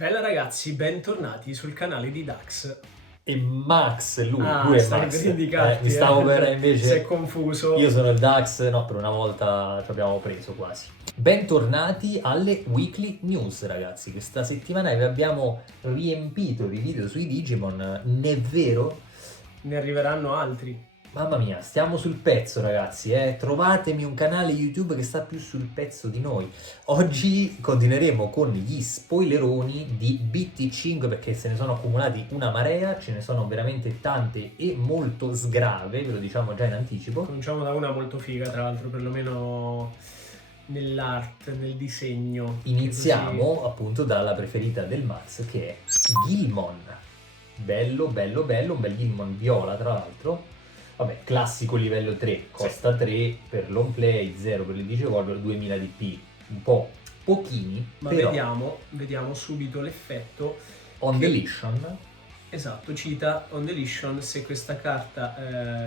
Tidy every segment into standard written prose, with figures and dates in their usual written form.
Bella ragazzi, bentornati sul canale di Dax. E Max, lui è Stavi Max. per indicarti, Mi stavo per Si è invece. confuso. Io sono il Dax, no, per una volta ci abbiamo preso quasi. Bentornati alle Weekly News, ragazzi. Questa settimana vi abbiamo riempito di video sui Digimon, ne è vero? Ne arriveranno altri. Mamma mia, stiamo sul pezzo, ragazzi, Trovatemi un canale YouTube che sta più sul pezzo di noi. Oggi continueremo con gli spoileroni di BT5 perché se ne sono accumulati una marea, ce ne sono veramente tante e molto sgrave, ve lo diciamo già in anticipo. Cominciamo da una molto figa, tra l'altro, perlomeno nell'art, nel disegno. Iniziamo appunto dalla preferita del Max che è Gilmon. Bello, bello, bello, un bel Gilmon viola tra l'altro. Vabbè, classico livello 3, costa 3 per long play, 0 per le Digivolver, 2000 DP, un po' pochini, Ma però vediamo subito l'effetto. on deletion. Esatto, cita on deletion se questa carta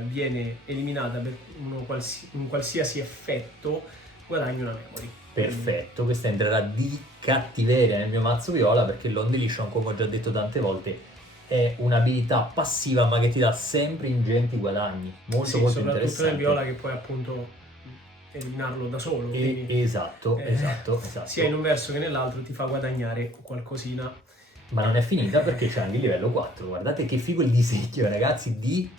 viene eliminata per un qualsiasi effetto, guadagni una memory. Perfetto, questa entrerà di cattiveria nel mio mazzo viola perché l'on deletion, come ho già detto tante volte, è un'abilità passiva ma che ti dà sempre ingenti guadagni, molto molto soprattutto interessante. nel viola che puoi appunto eliminarlo da solo. Esatto. Sia in un verso che nell'altro ti fa guadagnare qualcosina. Ma non è finita perché c'è anche il livello 4, guardate che figo il disegno ragazzi di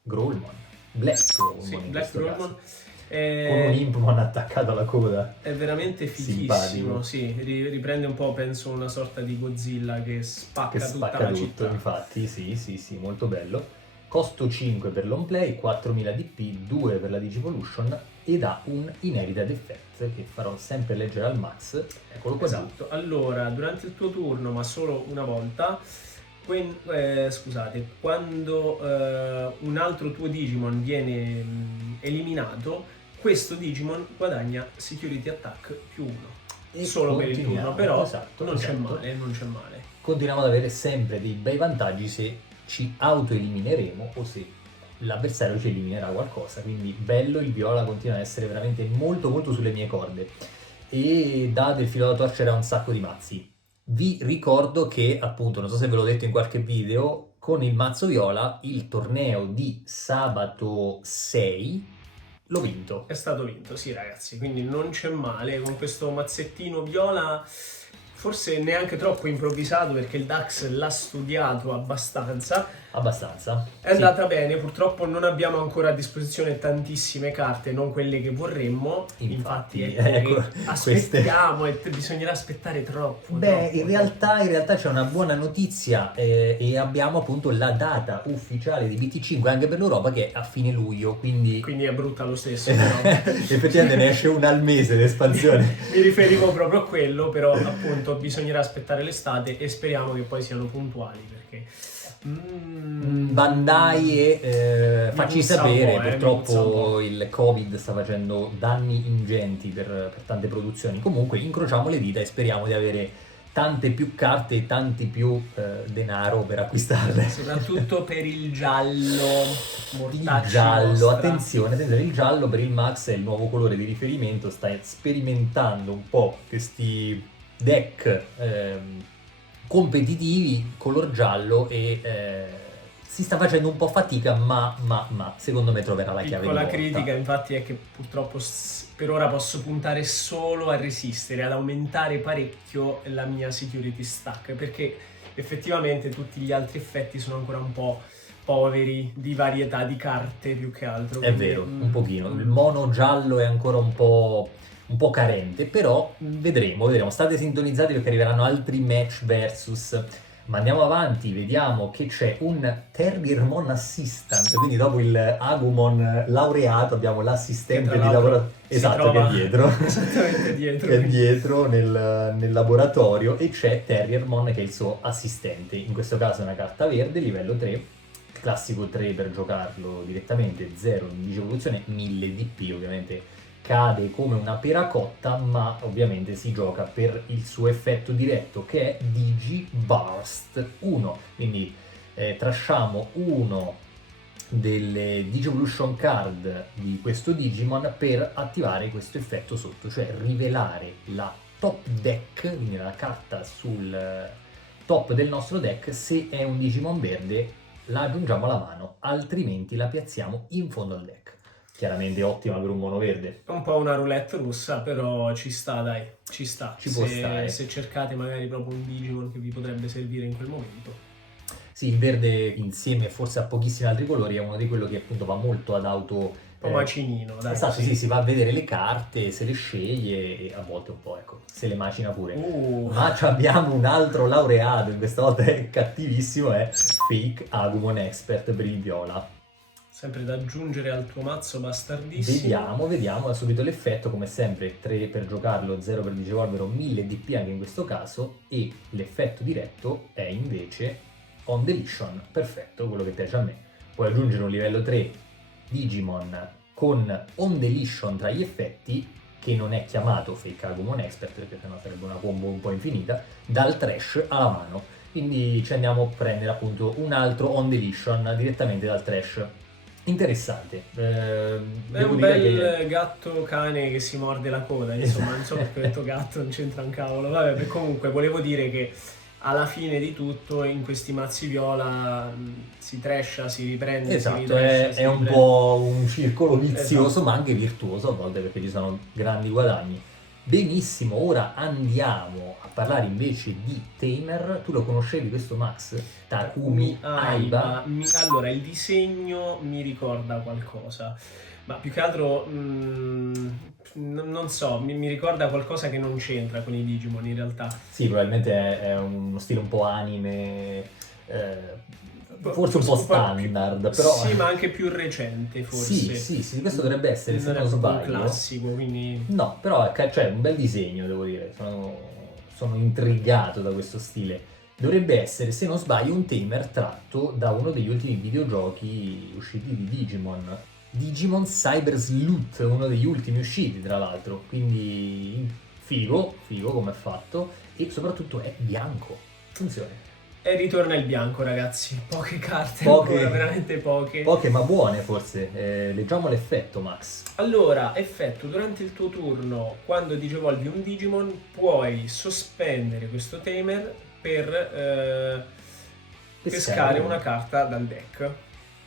Growlmon, Black Growlmon Sì, in Black questo Growlmon. caso. Con un Impmon attaccato alla coda. È veramente fighissimo, sì, riprende un po', penso, una sorta di Godzilla che spacca tutta la città. Infatti, sì, molto bello. Costo 5 per l'on play, 4000 DP, 2 per la Digivolution ed ha un Inherited Effect che farò sempre leggere al max. Eccolo qua. Esatto, allora, durante il tuo turno, ma solo una volta, quando un altro tuo Digimon viene eliminato, questo Digimon guadagna Security Attack più 1. Solo per il turno, però non c'è male. Continuiamo ad avere sempre dei bei vantaggi se ci autoelimineremo o se l'avversario ci eliminerà qualcosa, quindi bello, il viola continua ad essere veramente molto molto sulle mie corde e dà del filo da torcere a un sacco di mazzi. Vi ricordo che appunto, non so se ve l'ho detto in qualche video, con il mazzo viola il torneo di sabato 6 l'ho vinto. È stato vinto, sì ragazzi, quindi non c'è male con questo mazzettino viola. Forse neanche troppo improvvisato perché il Dax l'ha studiato abbastanza. È andata bene, purtroppo non abbiamo ancora a disposizione tantissime carte, non quelle che vorremmo. Infatti aspettiamo e bisognerà aspettare troppo. In realtà c'è una buona notizia e abbiamo appunto la data ufficiale di BT5 anche per l'Europa che è a fine luglio, quindi è brutta lo stesso. Effettivamente ne esce una al mese l'espansione. Mi riferivo proprio a quello, però appunto bisognerà aspettare l'estate e speriamo che poi siano puntuali perché Bandai facci sapere, purtroppo il Covid sta facendo danni ingenti per tante produzioni. Comunque incrociamo le dita e speriamo di avere tante più carte e tanti più denaro per acquistarle. Soprattutto per il giallo. Il giallo, attenzione, il giallo per il Max è il nuovo colore di riferimento, sta sperimentando un po' questi deck competitivi color giallo e si sta facendo un po' fatica ma secondo me troverà la chiave di volta. La critica infatti è che purtroppo per ora posso puntare solo a resistere, ad aumentare parecchio la mia security stack perché effettivamente tutti gli altri effetti sono ancora un po' poveri di varietà di carte più che altro. È vero, un pochino, il mono giallo è ancora un po' carente, però vedremo, state sintonizzati perché arriveranno altri match versus. Ma andiamo avanti, vediamo che c'è un Terriermon Assistant, quindi dopo il Agumon laureato abbiamo l'assistente di laboratorio. Esatto, che è dietro. Esattamente dietro. Che è dietro nel laboratorio e c'è Terriermon che è il suo assistente, in questo caso è una carta verde, livello 3, classico 3 per giocarlo direttamente, 0 in evoluzione, 1000 DP ovviamente. Cade come una peracotta, ma ovviamente si gioca per il suo effetto diretto che è Digiburst 1. Quindi trasciamo uno delle Digivolution card di questo Digimon per attivare questo effetto sotto, cioè rivelare la top deck, quindi la carta top del nostro deck, se è un Digimon verde la aggiungiamo alla mano, altrimenti la piazziamo in fondo al deck. Chiaramente ottima per un mono verde. È un po' una roulette russa, però ci sta, dai, ci sta. Può stare. Se cercate magari proprio un Digimon che vi potrebbe servire in quel momento. Sì, il verde insieme forse a pochissimi altri colori è uno di quello che appunto va molto ad auto... Un po' macinino, dai. Esatto, sì, si va a vedere le carte, se le sceglie e a volte un po', ecco, se le macina pure. Ma abbiamo un altro laureato, in questa volta è cattivissimo, è Fake Agumon Expert per il viola. Sempre da aggiungere al tuo mazzo bastardissimo. Vediamo subito l'effetto, come sempre 3 per giocarlo, 0 per digivolvere, 1000 DP anche in questo caso, e l'effetto diretto è invece On Deletion, perfetto, quello che piace a me. Puoi aggiungere un livello 3 Digimon con On Deletion tra gli effetti, che non è chiamato Fake Agumon Expert perché sennò sarebbe una combo un po' infinita, dal trash alla mano. Quindi ci andiamo a prendere appunto un altro On Deletion direttamente dal trash. Interessante. È un bel gatto cane che si morde la coda, insomma, non so perché ho detto gatto, non c'entra un cavolo. Vabbè, comunque volevo dire che alla fine di tutto in questi mazzi viola si trasha, si riprende, esatto, si ritrasha, è un po' un circolo vizioso, esatto, ma anche virtuoso a volte perché ci sono grandi guadagni. Benissimo, ora andiamo a parlare invece di Tamer. Tu lo conoscevi questo Max? Takumi Aiba. Allora, il disegno mi ricorda qualcosa, ma più che altro non so, mi ricorda qualcosa che non c'entra con i Digimon in realtà. Sì, probabilmente è uno stile un po' anime, forse un po' standard, però... Sì, ma anche più recente forse. Sì, questo dovrebbe essere, se non è sbaglio... un classico, quindi... No, però c'è un bel disegno, devo dire, sono intrigato da questo stile. Dovrebbe essere, se non sbaglio, un Tamer tratto da uno degli ultimi videogiochi usciti di Digimon. Digimon Cyber Sleuth, uno degli ultimi usciti, tra l'altro. Quindi figo come è fatto, e soprattutto è bianco. Attenzione. E ritorna il bianco, ragazzi. Poche carte, ancora, veramente poche. Poche, ma buone forse. Leggiamo l'effetto, Max. Allora, effetto, durante il tuo turno, quando digivolvi un Digimon, puoi sospendere questo Tamer per pescare una carta dal deck.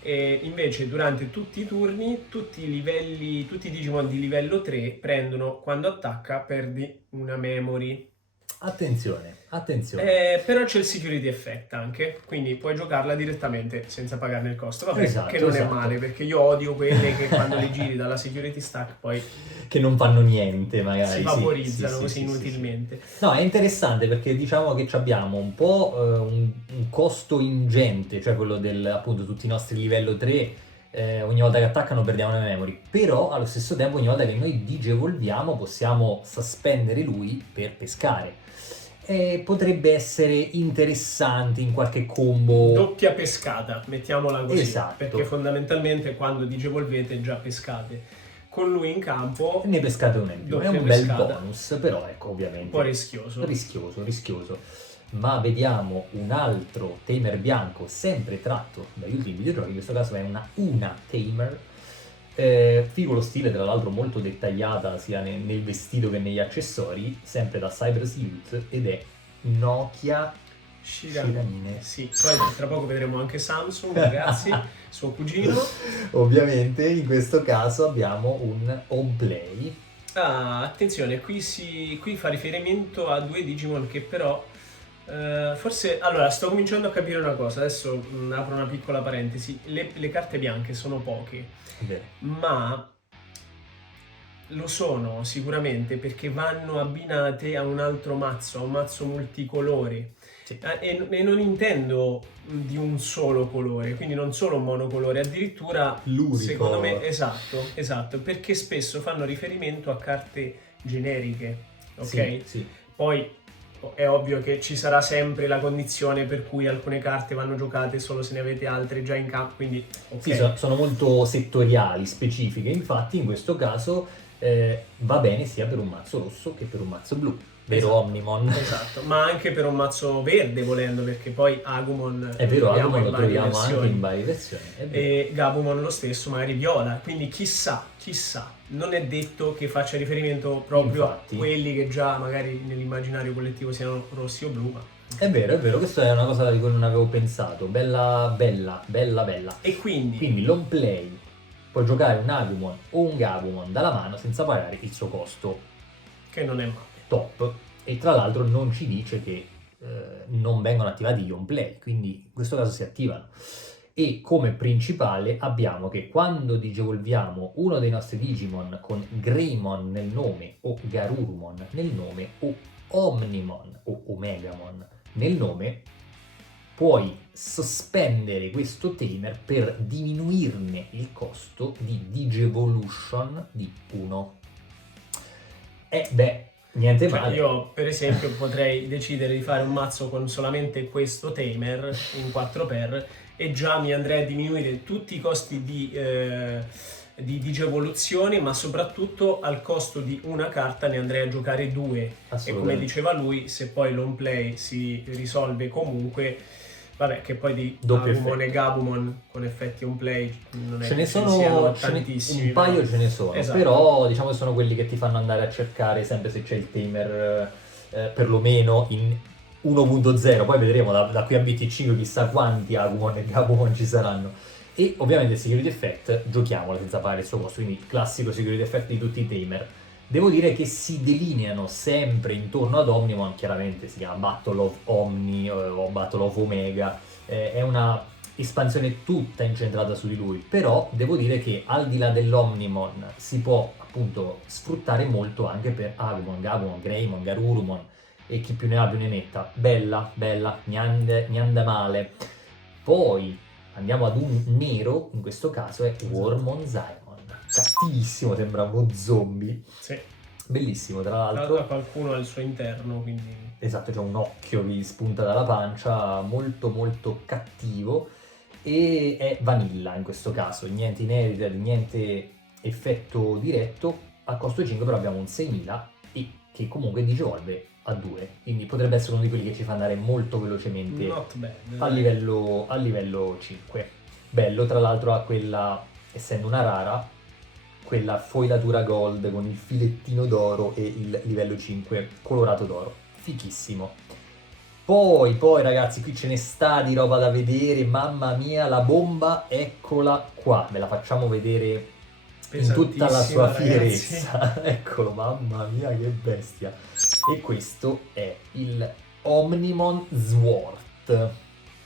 E invece durante tutti i turni, tutti i Digimon di livello 3 prendono, quando attacca, perdi una memory. Attenzione. Però c'è il security effect anche, quindi puoi giocarla direttamente senza pagarne il costo. Vabbè, esatto, che non è male, perché io odio quelle che quando le giri dalla security stack poi... che non fanno niente, magari. Si vaporizzano così inutilmente. No, è interessante perché diciamo che abbiamo un po' un costo ingente, cioè quello del, appunto, tutti i nostri livello 3, ogni volta che attaccano perdiamo le memory, però allo stesso tempo ogni volta che noi digevolviamo possiamo sospendere lui per pescare. Potrebbe essere interessante in qualche combo. Doppia pescata, mettiamola così. Esatto. Perché fondamentalmente quando digevolvete già pescate. Con lui in campo ne pescate uno in più. È un bel bonus, però ecco, ovviamente. Un po' rischioso. Rischioso. Ma vediamo un altro Tamer bianco, sempre tratto dagli ultimi videogiochi. In questo caso è una Tamer. Figo lo stile, tra l'altro molto dettagliata sia nel vestito che negli accessori, sempre da Cyber Sleuth, ed è Nokia Shiramine. Sì, poi tra poco vedremo anche Samsung, ragazzi, suo cugino. Ovviamente in questo caso abbiamo un home play. Attenzione, qui fa riferimento a due Digimon che però forse... Allora, sto cominciando a capire una cosa, adesso apro una piccola parentesi. Le carte bianche sono poche. Ma lo sono sicuramente perché vanno abbinate a un altro mazzo, a un mazzo multicolore. Sì. E non intendo di un solo colore, quindi non solo un monocolore, addirittura l'unico. Secondo me, esatto, perché spesso fanno riferimento a carte generiche, ok? Sì. Poi è ovvio che ci sarà sempre la condizione per cui alcune carte vanno giocate solo se ne avete altre già in campo, quindi okay. Sì, sono molto settoriali, specifiche, infatti in questo caso va bene sia per un mazzo rosso che per un mazzo blu, vero, esatto. Omnimon? Esatto, ma anche per un mazzo verde volendo, perché poi Agumon è vero, Agumon lo troviamo anche in varie versioni, e Gabumon lo stesso, magari viola, quindi chissà, non è detto che faccia riferimento proprio a quelli che già magari nell'immaginario collettivo siano rossi o blu, ma È vero, questa è una cosa di cui non avevo pensato. Bella. E Quindi l'on play, puoi giocare un Agumon o un Gabumon dalla mano senza pagare il suo costo che non è male. top. E tra l'altro non ci dice che non vengono attivati gli on play, quindi in questo caso si attivano. E come principale abbiamo che quando digevolviamo uno dei nostri Digimon con Greymon nel nome o Garurumon nel nome o Omnimon o Omegamon nel nome, puoi sospendere questo tamer per diminuirne il costo di Digivolution di 1. Niente male. Io per esempio potrei decidere di fare un mazzo con solamente questo tamer in 4x e già mi andrei a diminuire tutti i costi di digievoluzione, ma soprattutto al costo di una carta ne andrei a giocare 2. E come diceva lui, se poi l'on play si risolve comunque, vabbè, che poi di Agumon e Gabumon con effetti on play non è ce ne che sono tantissimi. un paio ce ne sono, esatto. Però diciamo che sono quelli che ti fanno andare a cercare sempre se c'è il tamer perlomeno in 1.0, poi vedremo da qui a BT5 chissà quanti Agumon e Gabumon ci saranno. E ovviamente il Security Effect giochiamola senza pagare il suo costo, quindi il classico Security Effect di tutti i tamer. Devo dire che si delineano sempre intorno ad Omnimon, chiaramente si chiama Battle of Omni o Battle of Omega, è una espansione tutta incentrata su di lui, però devo dire che al di là dell'Omnimon si può appunto sfruttare molto anche per Agumon, Gabumon, Greymon, Garurumon e chi più ne ha più ne metta. Bella, niente male. Poi andiamo ad un nero, in questo caso è Wormonzaimon. Cattivissimo, sembra uno zombie. Sì. Bellissimo, tra l'altro. Qualcuno al suo interno, quindi... Esatto, c'è un occhio che spunta dalla pancia, molto molto cattivo. E è vanilla in questo caso, niente inherited, niente effetto diretto. A costo 5 però abbiamo un 6000 e che comunque digivolve a 2. Quindi potrebbe essere uno di quelli che ci fa andare molto velocemente a livello 5. Bello, tra l'altro ha quella, essendo una rara, quella foilatura gold con il filettino d'oro e il livello 5 colorato d'oro. Fichissimo. Poi ragazzi, qui ce ne sta di roba da vedere, mamma mia, la bomba, eccola qua, ve la facciamo vedere in tutta la sua fierezza. Eccolo, mamma mia, che bestia. E questo è il Omnimon Sword.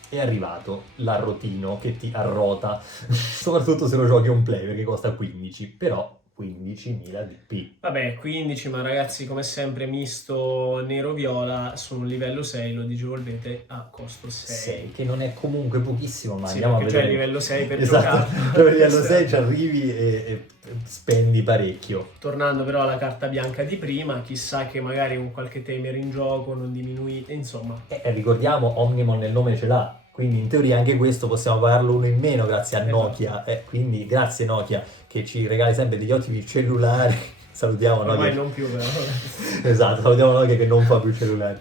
È arrivato l'arrotino che ti arrota, soprattutto se lo giochi on play perché costa 15, però 15.000 DP. Vabbè, 15, ma ragazzi, come sempre, misto nero-viola su un livello 6 lo digivolvete a costo 6. Che non è comunque pochissimo, ma sì, andiamo a vedere. Già il livello 6 per esatto, giocare. Per il livello 6 ci arrivi e spendi parecchio. Tornando però alla carta bianca di prima, chissà che magari un qualche tamer in gioco non diminuite, insomma. Ricordiamo, Omnimon nel nome ce l'ha. Quindi in teoria anche questo possiamo pagarlo uno in meno grazie a Nokia, quindi grazie Nokia che ci regali sempre degli ottimi cellulari. Salutiamo Nokia. Ormai non più però. Esatto, salutiamo Nokia che non fa più cellulari.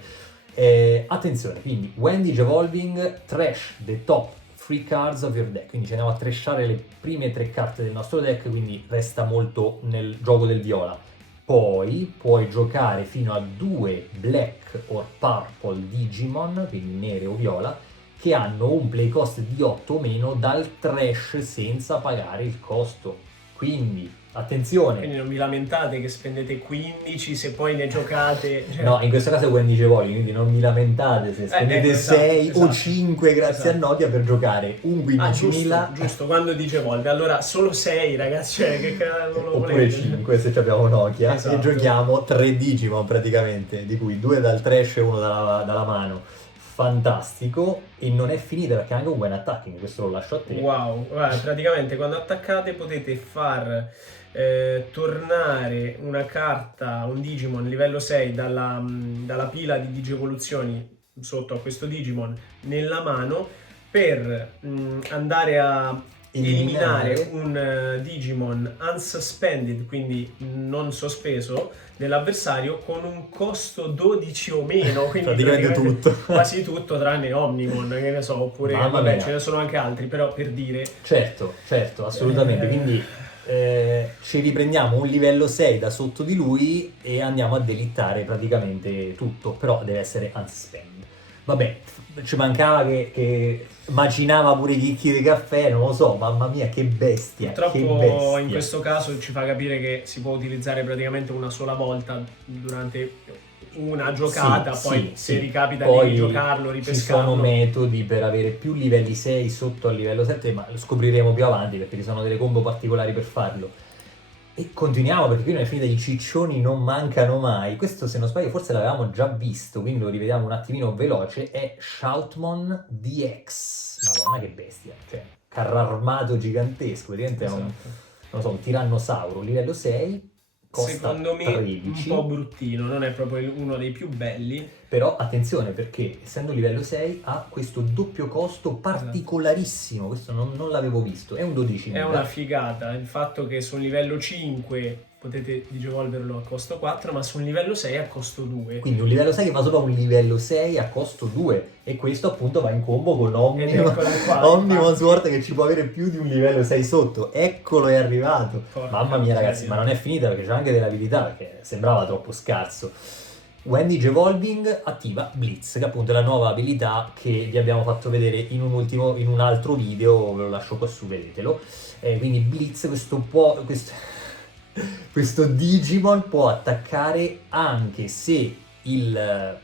Attenzione, quindi when Digivolving, trash the top 3 cards of your deck, quindi ci andiamo a trashare le prime 3 carte del nostro deck, quindi resta molto nel gioco del viola. Poi puoi giocare fino a 2 black or purple Digimon, quindi nere o viola, che hanno un play cost di 8 o meno dal trash senza pagare il costo. Quindi, attenzione. Quindi non vi lamentate che spendete 15 se poi ne giocate. No, in questo caso è when digevolvi, quindi non vi lamentate se spendete 6 o 5 grazie a Nokia per giocare un 15.000. Giusto, quando digevolve. Allora solo 6 ragazzi, cioè che cavolo oppure volete? 5 se abbiamo Nokia. Esatto. E giochiamo 3 Digimon praticamente, di cui 2 dal trash e 1 dalla mano. Fantastico, e non è finita perché è anche un buon attacking, questo lo lascio a te. Wow, guarda, praticamente quando attaccate potete far tornare una carta, un Digimon livello 6 dalla pila di Digievoluzioni sotto a questo Digimon nella mano per andare a eliminare un Digimon unsuspended, quindi non sospeso, dell'avversario con un costo 12 o meno, quindi praticamente tutto. Quasi tutto tranne Omnimon, che ne so, oppure vabbè, ce ne sono anche altri, però per dire. Certo, assolutamente, quindi ci riprendiamo un livello 6 da sotto di lui e andiamo a delittare praticamente tutto, però deve essere unsuspended. Vabbè, ci mancava che macinava pure i chicchi di caffè, non lo so, mamma mia, che bestia, che Purtroppo bestia. in questo caso ci fa capire che si può utilizzare praticamente una sola volta durante una giocata, Sì, poi sì, se sì. ricapita Poi di rigiocarlo, ci sono ripescarlo. metodi per avere più livelli 6 sotto al livello 7, ma lo scopriremo più avanti perché ci sono delle combo particolari per farlo. E continuiamo perché qui nella finita i ciccioni non mancano mai. Questo, se non sbaglio, forse l'avevamo già visto, quindi lo rivediamo un attimino veloce. È Shoutmon DX. Madonna, che bestia! Cioè, carro armato gigantesco. Praticamente è un, non Esatto. lo so, un tirannosauro livello 6, costa Secondo me un 13. po' bruttino, non è proprio uno dei più belli. Però attenzione perché essendo livello 6 ha questo doppio costo particolarissimo, questo non l'avevo visto, è un 12.000. È una figata il fatto che su un livello 5 potete digivolverlo a costo 4, ma su un livello 6 a costo 2. Quindi un livello 6 che va solo a un livello 6 a costo 2 e questo appunto va in combo con Ed eccolo qua, Omnimon infatti. Sword che ci può avere più di un livello 6 sotto. Eccolo, è arrivato. Porca Mamma mia ragazzi, miseria. ma non è finita perché c'è anche dell'abilità perché sembrava troppo scarso. Wendy Evolving attiva Blitz, che appunto è la nuova abilità che vi abbiamo fatto vedere in un altro video, ve lo lascio qua su, vedetelo. Quindi Blitz, questo Digimon può attaccare anche se il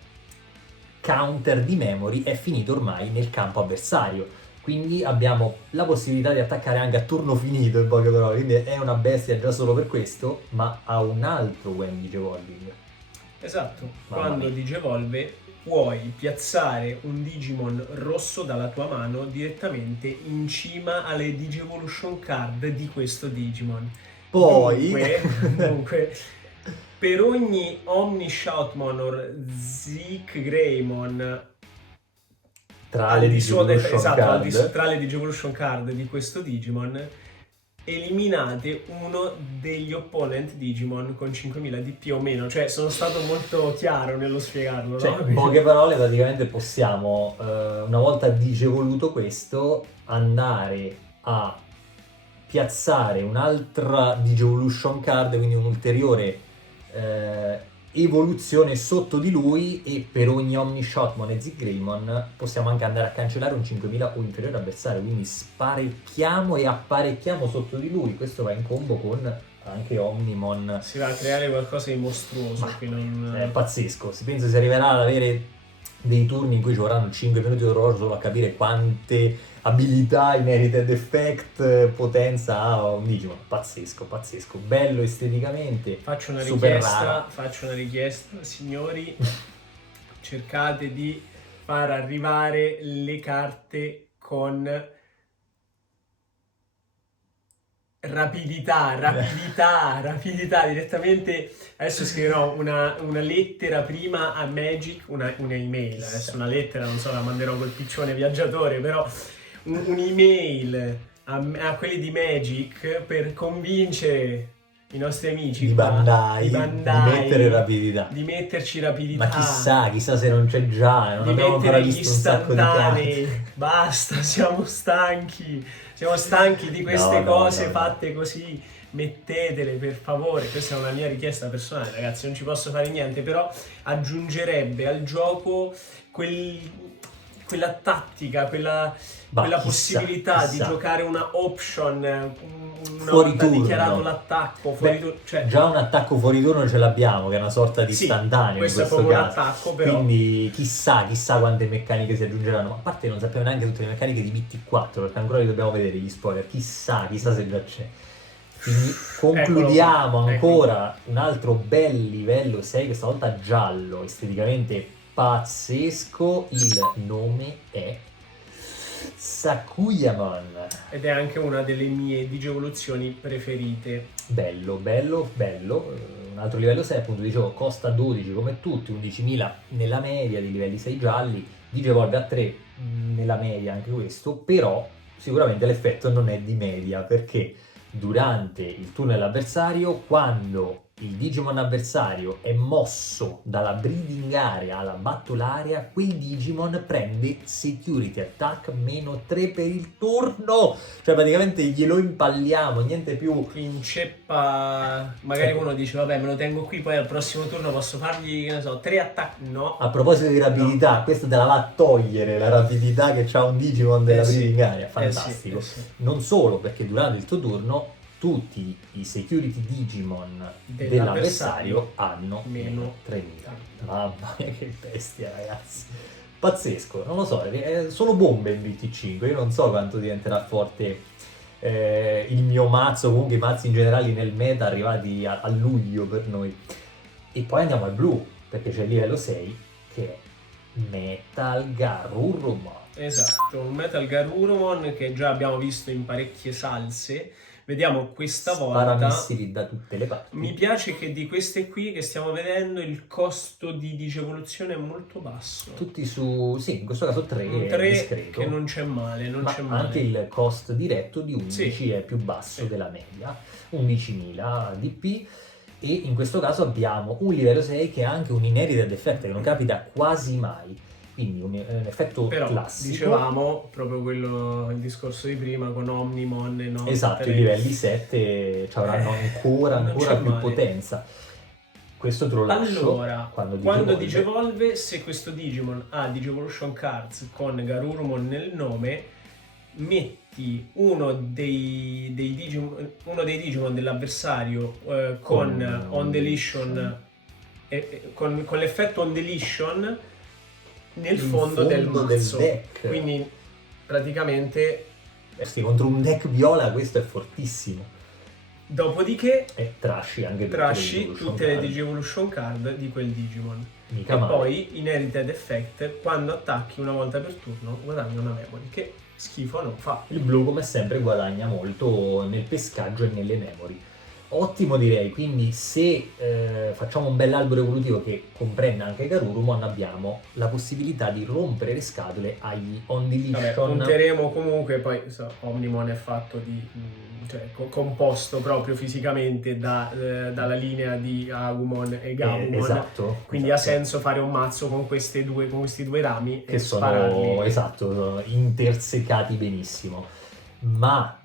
counter di memory è finito ormai nel campo avversario. Quindi abbiamo la possibilità di attaccare anche a turno finito, in poche parole. Quindi è una bestia già solo per questo, ma ha un altro Wendy Evolving. Esatto, Mamma quando mia. digivolve puoi piazzare un Digimon rosso dalla tua mano direttamente in cima alle Digivolution card di questo Digimon. Poi Dunque, per ogni Omni Shoutmon o Zik Greymon tra al le di sopra, Digivolution esatto, card, tra le Digivolution card di questo Digimon, eliminate uno degli opponent Digimon con 5000 DP o meno. Cioè, sono stato molto chiaro nello spiegarlo, cioè, no? in poche parole, praticamente possiamo, una volta digevoluto questo, andare a piazzare un'altra Digivolution card, quindi un'ulteriore evoluzione sotto di lui, e per ogni Omni Shotmon e Zigreymon possiamo anche andare a cancellare un 5000 o inferiore avversario, quindi sparecchiamo e apparecchiamo sotto di lui. Questo va in combo con anche Omnimon. Si va a creare qualcosa di mostruoso qui, È pazzesco, si pensa si arriverà ad avere dei turni in cui ci vorranno 5 minuti d'orologio solo a capire quante abilità, inherited effect, potenza ha un Digimon. Pazzesco, pazzesco, bello esteticamente, Faccio una super raro. richiesta, signori, cercate di far arrivare le carte con rapidità, direttamente. Adesso scriverò una lettera prima a Magic, una email, adesso una lettera, non so, la manderò col piccione viaggiatore, però un'email a quelli di Magic per convincere i nostri amici Di qua, Bandai, di di mettere rapidità. di metterci rapidità, Ma chissà se non c'è già, non di abbiamo ancora mettere gli visto un sacco di carte. istantanei. Basta, siamo stanchi di queste No, cose no. fatte così. Mettetele per favore, questa è una mia richiesta personale, ragazzi, non ci posso fare niente, però aggiungerebbe al gioco quella tattica, quella Chissà, possibilità di chissà. giocare una option una Fuori volta turno. dichiarato l'attacco fuori Beh, turno, cioè, già un attacco fuori turno ce l'abbiamo, che è una sorta di sì, istantaneo in questo è questo proprio un caso. attacco, però. Quindi chissà quante meccaniche si aggiungeranno. Ma a parte non sappiamo neanche tutte le meccaniche di BT4, perché ancora li dobbiamo vedere gli spoiler. Chissà se già c'è. Quindi concludiamo ancora un altro bel livello 6, questa volta giallo, esteticamente pazzesco. Il nome è Sakuyamon. Ed è anche una delle mie digievoluzioni preferite. Bello. Un altro livello 6, appunto dicevo, costa 12 come tutti, 11.000 nella media di livelli 6 gialli, Digivolve a 3 nella media anche questo, però sicuramente l'effetto non è di media, perché durante il turno dell'avversario, quando il Digimon avversario è mosso dalla breeding area alla battle area, quel Digimon prende security attack -3 per il turno. Cioè praticamente glielo impalliamo, niente più. Inceppa, magari uno dice vabbè me lo tengo qui, poi al prossimo turno posso fargli, che ne so, 3 attacchi. No. A proposito di rapidità, No. questo te la va a togliere la rapidità che c'ha un Digimon della breeding area, fantastico. Sì. Non solo, perché durante il tuo turno tutti i security Digimon dell'avversario hanno meno 3000. Mamma mia che bestia, ragazzi. Pazzesco, non lo so, sono bombe in BT5, io non so quanto diventerà forte il mio mazzo, comunque i mazzi in generale nel meta arrivati a luglio per noi. E poi andiamo al blu, perché c'è il livello 6 che è Metal Garurumon. Esatto, un Metal Garurumon che già abbiamo visto in parecchie salse. Vediamo questa volta. Paramissili da tutte le parti. Mi piace che di queste qui che stiamo vedendo il costo di digevoluzione è molto basso. Tutti su, sì, in questo caso 3 che non c'è male, ma anche il cost diretto di 11 sì. È più basso della media, 11.000 DP. E in questo caso abbiamo un livello 6 che ha anche un inherited effect che non capita quasi mai. Quindi un effetto però, classico. Dicevamo proprio quello, il discorso di prima con Omnimon e no. Esatto, i livelli 7 avranno ancora più potenza. Questo te lo lascio. Allora, quando digevolve, se questo Digimon ha Digivolution Cards con Garurumon nel nome, metti uno dei Digimon dell'avversario con On Deletion, con l'effetto On Deletion nel fondo del mazzo. deck. Quindi praticamente sì, contro un deck viola questo è fortissimo. Dopodiché trashi anche tutte le Digivolution card di quel Digimon. Mica e male. Poi inherited effect, quando attacchi una volta per turno guadagni una memory, che schifo non fa. Il blu come sempre guadagna molto nel pescaggio e nelle memory. Ottimo direi, quindi se facciamo un bell'albero evolutivo che comprenda anche Garurumon, abbiamo la possibilità di rompere le scatole agli On Deletion. Punteremo comunque, poi Omnimon è fatto di, composto proprio fisicamente dalla linea di Agumon e Gabumon. Esatto. Quindi ha senso fare un mazzo con questi due rami che e sono, spararli. sono intersecati benissimo. Ma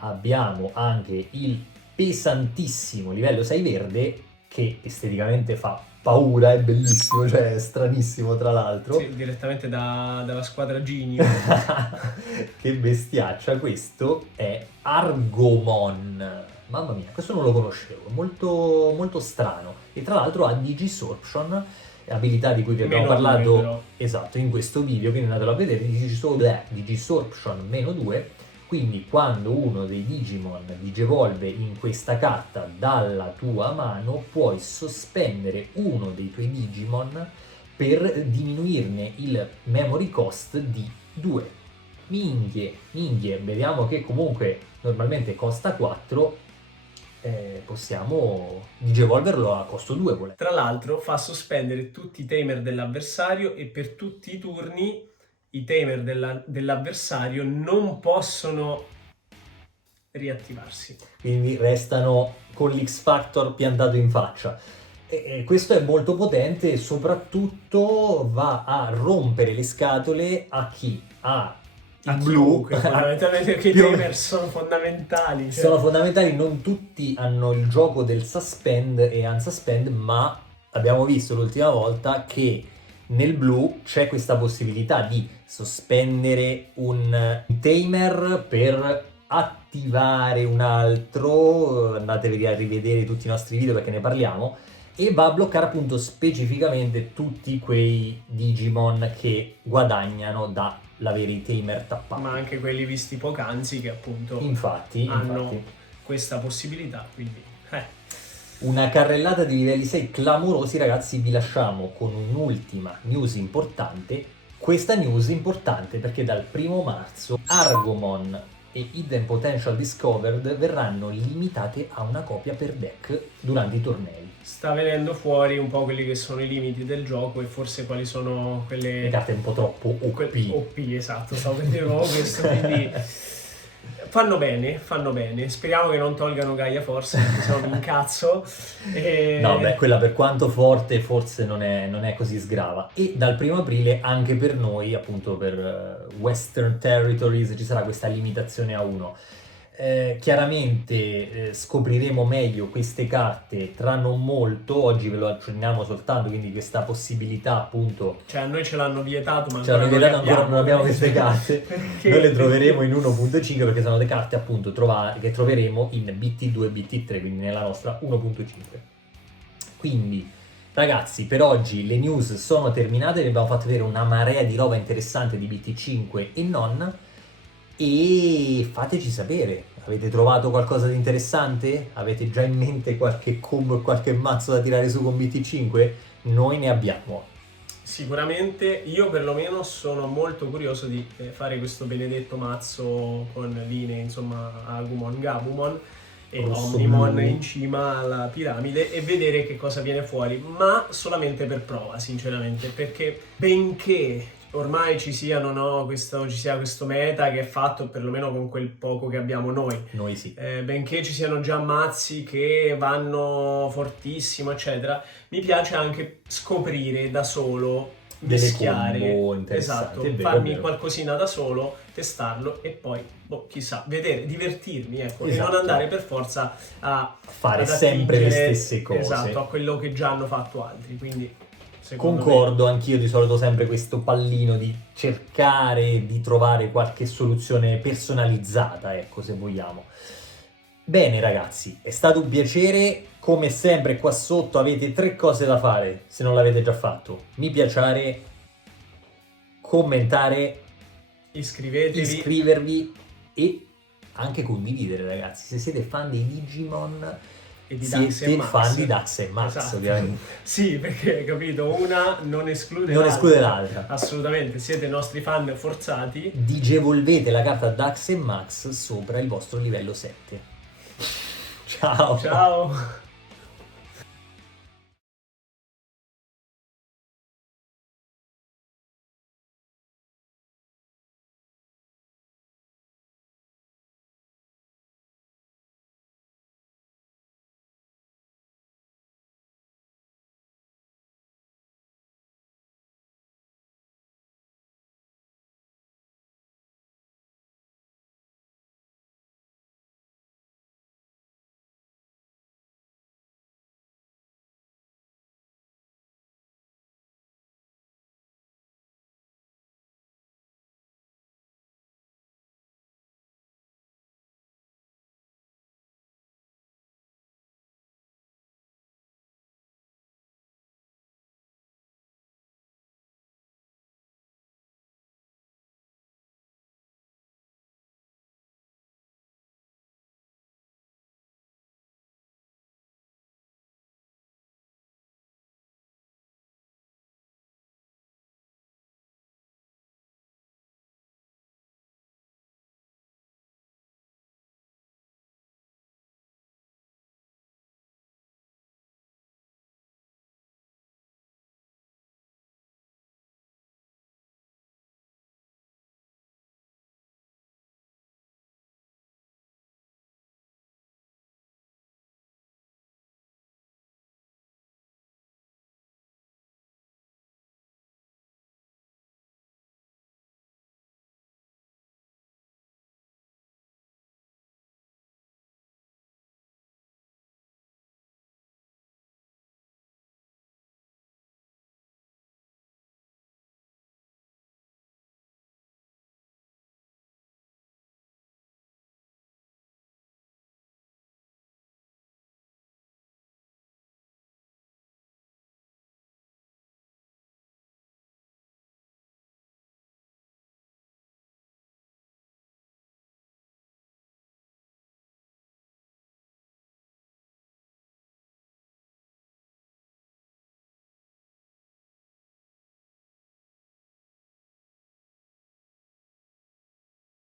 abbiamo anche il pesantissimo livello 6 verde che esteticamente fa paura, è bellissimo, cioè è stranissimo tra l'altro. Sì, direttamente dalla squadra Genio. Che bestiaccia, questo è Argomon. Mamma mia, questo non lo conoscevo, molto, molto strano. E tra l'altro ha Digisorption, abilità di cui vi abbiamo parlato esatto in questo video, quindi andatelo a vedere. Digisorption -2. Quindi quando uno dei Digimon digevolve in questa carta dalla tua mano, puoi sospendere uno dei tuoi Digimon per diminuirne il memory cost di 2. Minghie, vediamo che comunque normalmente costa 4, possiamo digevolverlo a costo 2. Tra l'altro fa sospendere tutti i tamer dell'avversario e per tutti i turni i tamer dell'avversario non possono riattivarsi. Quindi restano con l'X Factor piantato in faccia. E questo è molto potente e soprattutto va a rompere le scatole a chi ha il blu. Fondamentalmente perché i tamer sono fondamentali. Sono fondamentali, non tutti hanno il gioco del suspend e unsuspend, ma abbiamo visto l'ultima volta che nel blu c'è questa possibilità di sospendere un tamer per attivare un altro, andatevi a rivedere tutti i nostri video perché ne parliamo, e va a bloccare appunto specificamente tutti quei Digimon che guadagnano dall'avere i tamer tappati. Ma anche quelli visti poc'anzi che appunto infatti questa possibilità, quindi una carrellata di livelli 6 clamorosi, ragazzi. Vi lasciamo con un'ultima news importante. Questa news è importante perché dal 1 marzo Argomon e Hidden Potential Discovered verranno limitate a una copia per deck durante i tornei. Sta venendo fuori un po' quelli che sono i limiti del gioco e forse quali sono quelle... Le carte un po' troppo OP. OP, esatto, stavo per dire questo, quindi... Fanno bene, speriamo che non tolgano Gaia Force, perché sennò mi incazzo. No, beh, quella per quanto forte forse non è così sgrava. E dal 1 aprile anche per noi, appunto per Western Territories, ci sarà questa limitazione a 1. Chiaramente scopriremo meglio queste carte tra non molto, oggi ve lo accenniamo soltanto, quindi questa possibilità appunto... Cioè a noi ce l'hanno vietato, ma Ce l'hanno vietato, ancora non abbiamo perché- queste carte. perché- Noi le troveremo in 1.5 perché sono le carte appunto che troveremo in BT2 e BT3, quindi nella nostra 1.5. Quindi ragazzi, per oggi le news sono terminate, vi abbiamo fatto vedere una marea di roba interessante di BT5 e non, e fateci sapere, avete trovato qualcosa di interessante? Avete già in mente qualche combo e qualche mazzo da tirare su con BT5? Noi ne abbiamo. Sicuramente, io perlomeno sono molto curioso di fare questo benedetto mazzo con linee, insomma, Agumon, Gabumon e Rosso Omnimon blu. in cima alla piramide e vedere che cosa viene fuori, ma solamente per prova, sinceramente, perché benché ormai ci siano, no, ci sia questo meta che è fatto perlomeno con quel poco che abbiamo noi. Noi sì. Benché ci siano già mazzi che vanno fortissimo, eccetera, mi piace anche scoprire da solo, Delle mischiare, combo interessanti, esatto, è vero, è farmi vero. qualcosina da solo, testarlo e poi, boh, chissà, vedere, divertirmi, ecco, e Esatto. non andare per forza Fare ad sempre le attingere, stesse cose. esatto, a quello che già hanno fatto altri, quindi secondo Concordo, anch'io di solito sempre questo pallino di cercare di trovare qualche soluzione personalizzata, ecco, se vogliamo. Bene ragazzi, è stato un piacere, come sempre qua sotto avete 3 cose da fare, se non l'avete già fatto. Mi piacere, commentare, me, iscrivetevi. iscrivervi e anche condividere ragazzi. Se siete fan dei Digimon E di Dax e siete Max. fan di Dax e Max, Esatto. ovviamente. Sì, perché capito, una non esclude Non l'altra. esclude l'altra. Assolutamente, siete nostri fan forzati. Digevolvete la carta Dax e Max sopra il vostro livello 7. Ciao! Ciao!